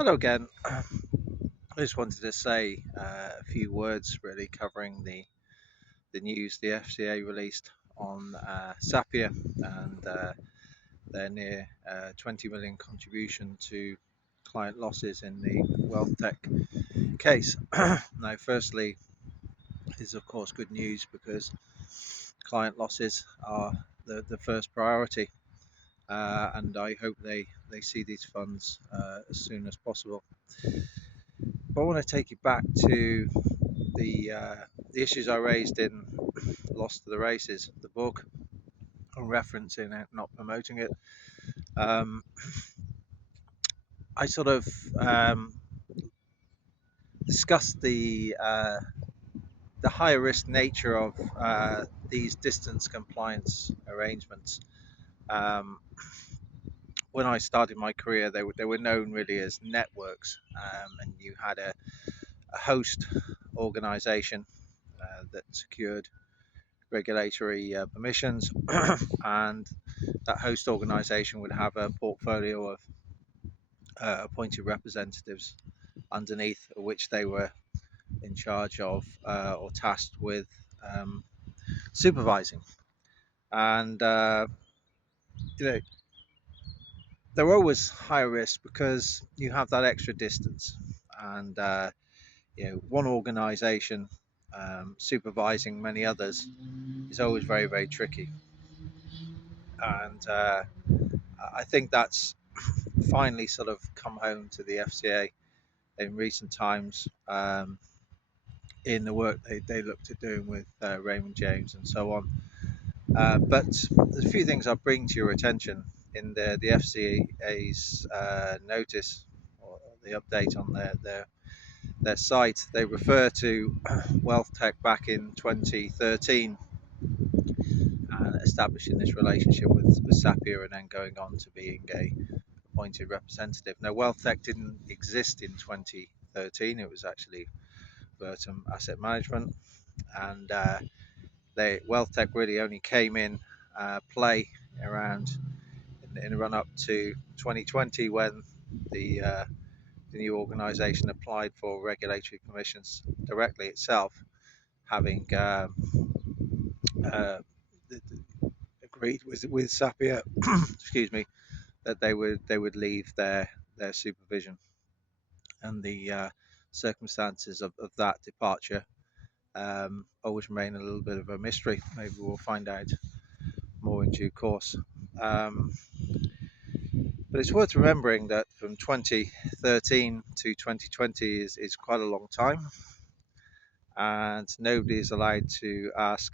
Hello again. I just wanted to say a few words, really covering the news the FCA released on Sapia and their near 20 million contribution to client losses in the wealth tech case. Now, firstly, is of course good news because client losses are the first priority, and I hope they see these funds as soon as possible. But I want to take you back to the issues I raised in Lost to the Races, the book. I'm referencing it, not promoting it. Um, I sort of um, discussed the higher risk nature of these distance compliance arrangements. Um, when I started my career, they were known really as networks, and you had a host organisation that secured regulatory permissions, and that host organisation would have a portfolio of appointed representatives underneath, which they were in charge of or tasked with um, supervising. And you know, they're always high risk because you have that extra distance, and one organisation supervising many others is always very, very tricky. And I think that's finally sort of come home to the FCA in recent times, in the work they looked at doing with Raymond James and so on. But there's a few things I'll bring to your attention in the FCA's notice or the update on their site. They refer to Wealth Tech back in 2013 and establishing this relationship with Sapia and then going on to being a appointed representative. Now, Wealth Tech didn't exist in 2013. It was actually Burton Asset Management, and Wealth Tech really only came in play around in the run up to 2020 when the new organisation applied for regulatory permissions directly itself, having uh, agreed with Sapia, excuse me, that they would leave their supervision, and the circumstances of that departure always remain a little bit of a mystery. Maybe we'll find out more in due course. Um, but it's worth remembering that from 2013 to 2020 is quite a long time, and nobody is allowed to ask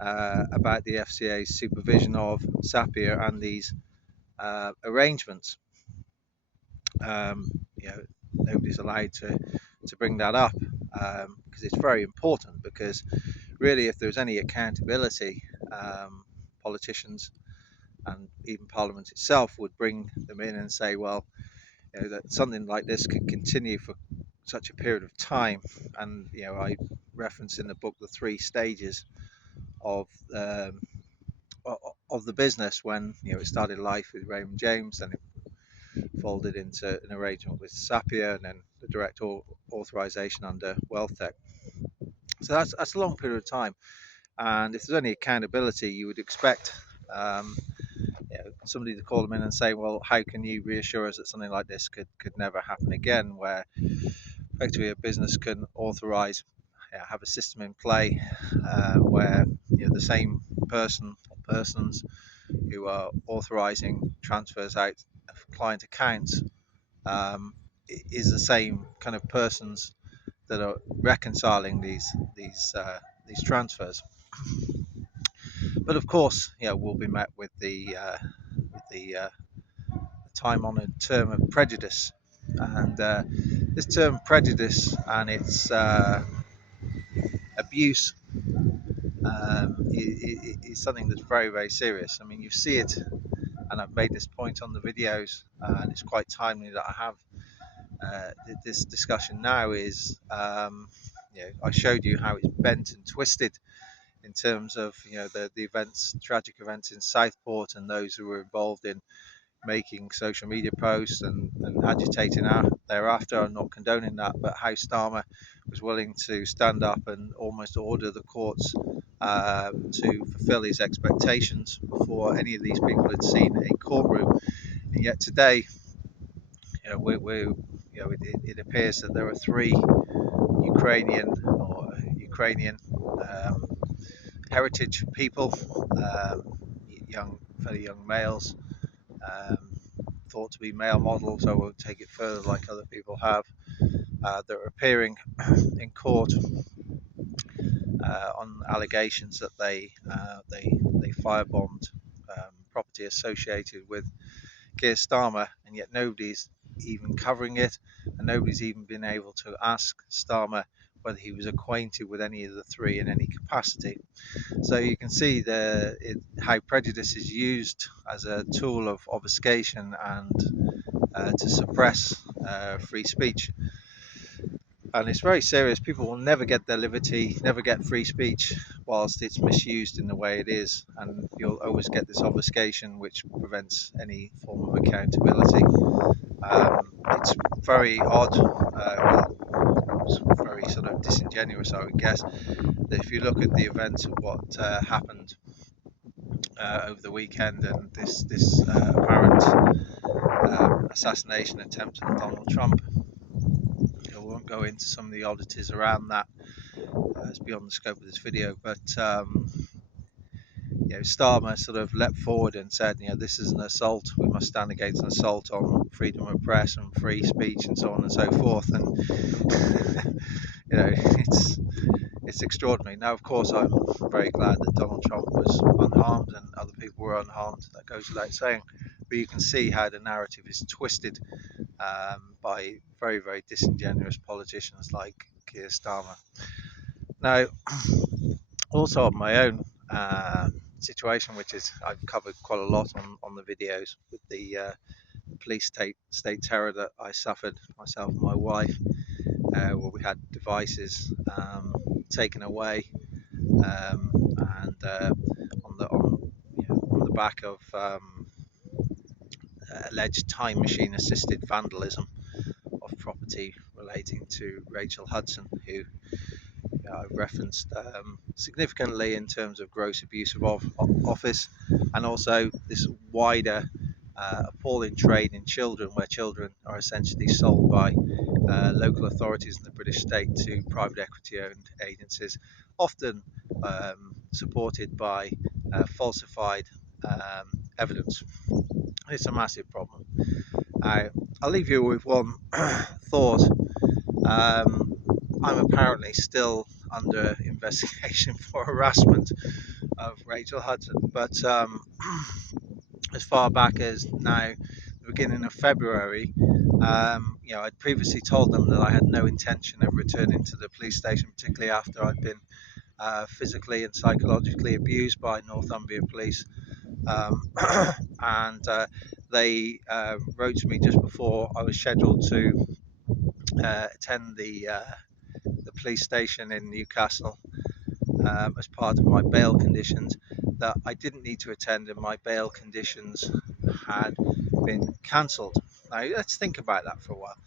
about the FCA's supervision of Sapir and these arrangements. Um, you know, Nobody's allowed to bring that up because it's very important. Because really, if there's any accountability, politicians and even Parliament itself would bring them in and say, well, that something like this could continue for such a period of time. And I reference in the book the three stages of um, of the business when it started life with Raymond James, and it folded into an arrangement with Sapia, and then the direct authorization under WealthTech. So that's a long period of time, and if there's any accountability, you would expect um, somebody to call them in and say, well, how can you reassure us that something like this could never happen again, where effectively a business can authorize, have a system in play where the same person or persons who are authorizing transfers out of client accounts is the same kind of persons that are reconciling these transfers. But of course, we'll be met with the time-honoured term of prejudice, and this term prejudice and its abuse is something that's very, very serious. I mean, you see it, and I've made this point on the videos, and it's quite timely that I have this discussion now. I showed you how it's bent and twisted in terms of the events, tragic events in Southport, and those who were involved in making social media posts and agitating thereafter. I'm not condoning that, but how Starmer was willing to stand up and almost order the courts to fulfill his expectations before any of these people had seen a courtroom. And yet today, it appears that there are three Ukrainian um, heritage people, fairly young males, um, thought to be male models. I won't take it further like other people have. That are appearing in court on allegations that they firebombed property associated with Keir Starmer, and yet nobody's even covering it, and nobody's even been able to ask Starmer whether he was acquainted with any of the three in any capacity. So you can see how prejudice is used as a tool of obfuscation and to suppress free speech. And it's very serious. People will never get their liberty, never get free speech whilst it's misused in the way it is. And you'll always get this obfuscation which prevents any form of accountability. It's very odd, it's very sort of disingenuous, I would guess, that if you look at the events of what happened over the weekend and this apparent assassination attempt on Donald Trump, I won't go into some of the oddities around that. It's beyond the scope of this video, but Starmer sort of leapt forward and said, this is an assault. We must stand against an assault on freedom of press and free speech and so on and so forth. And it's extraordinary. Now, of course, I'm very glad that Donald Trump was unharmed and other people were unharmed. That goes without saying. But you can see how the narrative is twisted by very, very disingenuous politicians like Keir Starmer. Now, also on my own situation, which is I've covered quite a lot on the videos with the police state terror that I suffered myself and my wife, where we had devices taken away, and on the back of alleged time machine assisted vandalism of property relating to Rachel Hudson, who I've referenced significantly in terms of gross abuse of office, and also this wider appalling trade in children, where children are essentially sold by local authorities in the British state to private equity owned agencies, often supported by falsified evidence. It's a massive problem. I'll leave you with one thought. Um, I'm apparently still under investigation for harassment of Rachel Hudson, but as far back as now, the beginning of February, I'd previously told them that I had no intention of returning to the police station, particularly after I'd been physically and psychologically abused by Northumbria Police. And they wrote to me just before I was scheduled to attend the police station in Newcastle as part of my bail conditions, that I didn't need to attend and my bail conditions had been cancelled. Now let's think about that for a while,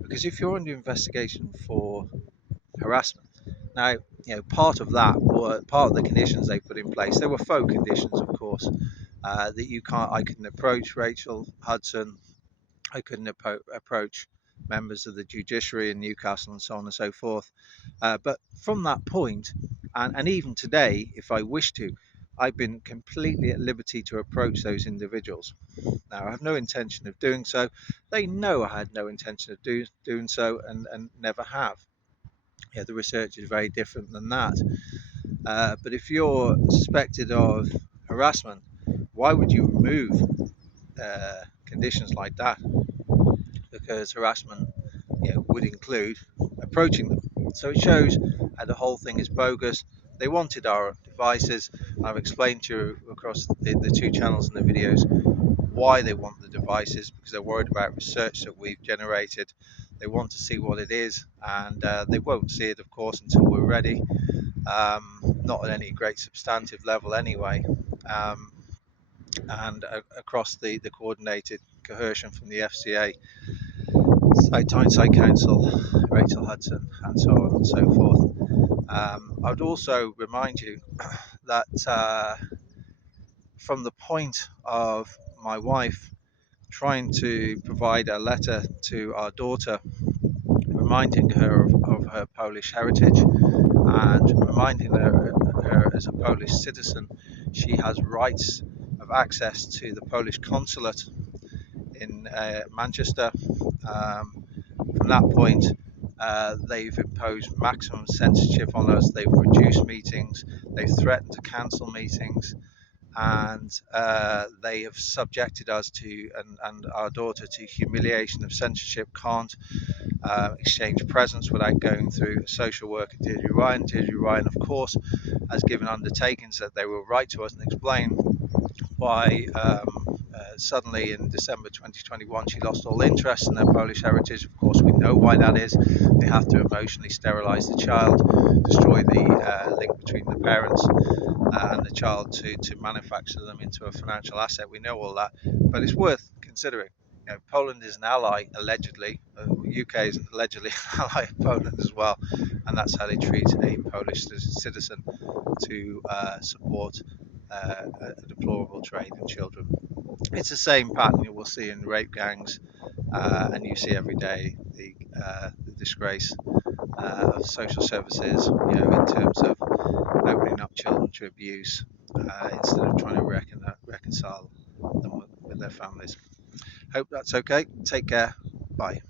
because if you're under investigation for harassment, now part of the conditions they put in place, they were faux conditions, of course, that I couldn't approach Rachel Hudson, I couldn't approach members of the judiciary in Newcastle and so on and so forth. But from that point, and even today, if I wish to, I've been completely at liberty to approach those individuals. Now, I have no intention of doing so. They know I had no intention of doing so, and never have. The research is very different than that. But if you're suspected of harassment, why would you remove conditions like that? Because harassment would include approaching them. So it shows how the whole thing is bogus. They wanted our devices. I've explained to you across the two channels and the videos why they want the devices, because they're worried about research that we've generated. They want to see what it is, and they won't see it, of course, until we're ready. Not at any great substantive level anyway. Um, and across the coordinated coercion from the FCA, Tyneside Council, Rachel Hudson, and so on and so forth. I would also remind you that from the point of my wife trying to provide a letter to our daughter reminding her of her Polish heritage and reminding her as a Polish citizen she has rights of access to the Polish consulate in Manchester. From that point, they've imposed maximum censorship on us. They've reduced meetings. They've threatened to cancel meetings, and they have subjected us to and our daughter to humiliation of censorship. Can't exchange presents without going through a social worker, Deirdre Ryan. Deirdre Ryan, of course, has given undertakings that they will write to us and explain why suddenly in December 2021 she lost all interest in her Polish heritage. Of course, we know why that is. They have to emotionally sterilise the child, destroy the link between the parents and the child to manufacture them into a financial asset. We know all that, but it's worth considering. Poland is an ally, allegedly. UK is allegedly an ally of Poland as well, and that's how they treat a Polish citizen to support a deplorable trade in children. It's the same pattern you will see in rape gangs, and you see every day the disgrace of social services, in terms of opening up children to abuse instead of trying to reconcile them with their families. Hope that's okay. Take care. Bye.